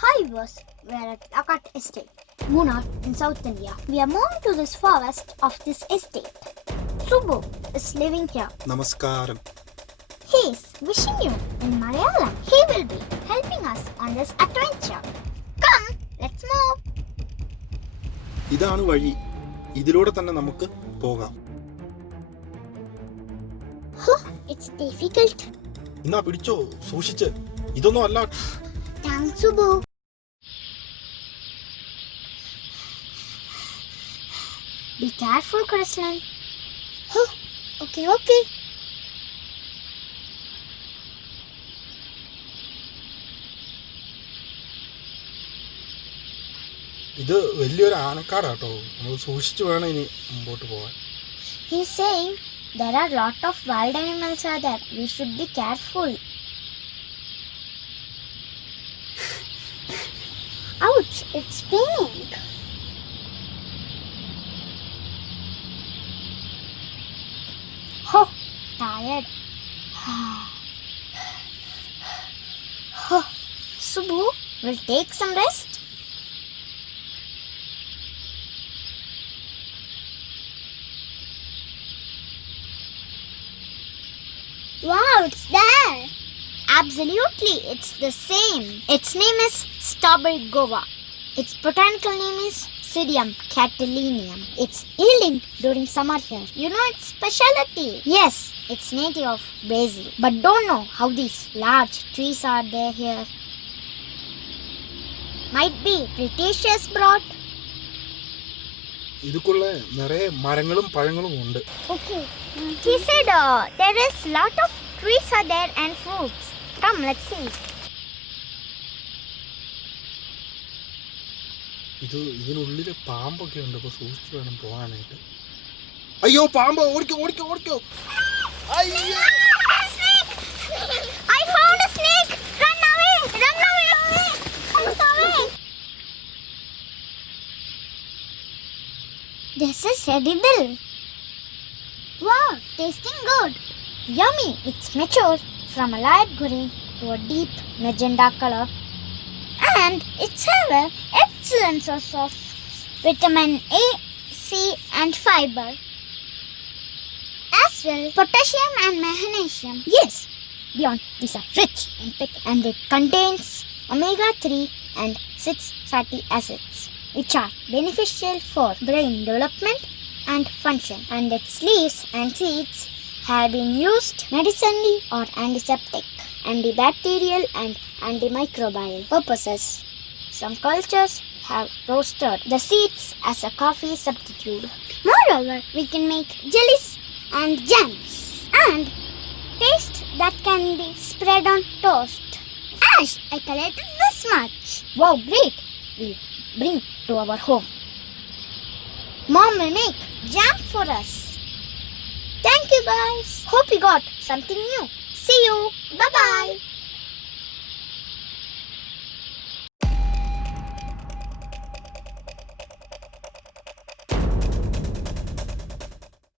Hi viewers, we are at Lockhart Estate, Munnar in South India. We are moving to this forest of this estate. Subbu is living here. Namaskaram. He is wishing you in Malayalam. He will be helping us on this adventure. Come, let's move. ഇതാണ് വഴി. ഇതിലൂടെ തന്നെ നമുക്ക് പോകാം. It's difficult. എന്നാ പിടിച്ചോ, സൂക്ഷിച്ച്. ഇതൊന്നും അല്ല. Thanks, Subbu. Be careful, Crestlin. Okay. ഇത് വലിയൊരു ആനക്കാടാട്ടോ. നമ്മൾ സൂക്ഷിച്ചു വേണം ഇനി മുമ്പോട്ട് പോകാൻ. He's saying there are lot of wild animals are there. We should be careful. Ouch! It's paining. Oh, tired. Subbu, will take some rest. Wow, it's there. Absolutely, it's the same. Its name is Strawberry Guava. Its botanical name is Catalinium. It's yielding during summer here. You know its specialty? Yes, it's native of Brazil. But don't know how these large trees are there here. Might be Cretaceous brought. ഇതുക്കുള്ള നിറയെ മരങ്ങളും പഴങ്ങളും ഉണ്ട്. Okay. He said there is lot of trees are there and fruits. Come, let's see. ഇതിനുള്ളിൽ പാമ്പൊക്കെ ഉണ്ട്. അപ്പോൾ സൂക്ഷിച്ചു വേണം പോകാനായിട്ട്. അയ്യോ, പാമ്പ്! ഓടിക്കോ! അയ്യോ! I found a snake. Run away. This is edible. Wow, tasting good. Yummy. It's mature from a light green to a deep magenta color. And it's have an excellent source of vitamin A, C and fiber. As well, potassium and magnesium. Yes, beyond these are rich in and it contains omega-3 and 6 fatty acids, which are beneficial for brain development and function. And its leaves and seeds have been used medicinally or antiseptic, antibacterial and antimicrobial purposes. Some cultures have roasted the seeds as a coffee substitute. Moreover, we can make jellies and jams and paste that can be spread on toast. Ash, I collected this much. Wow, great. We'll bring to our home. Mom will make jam for us. Thank you guys. Hope you got something new. See you. Bye-bye.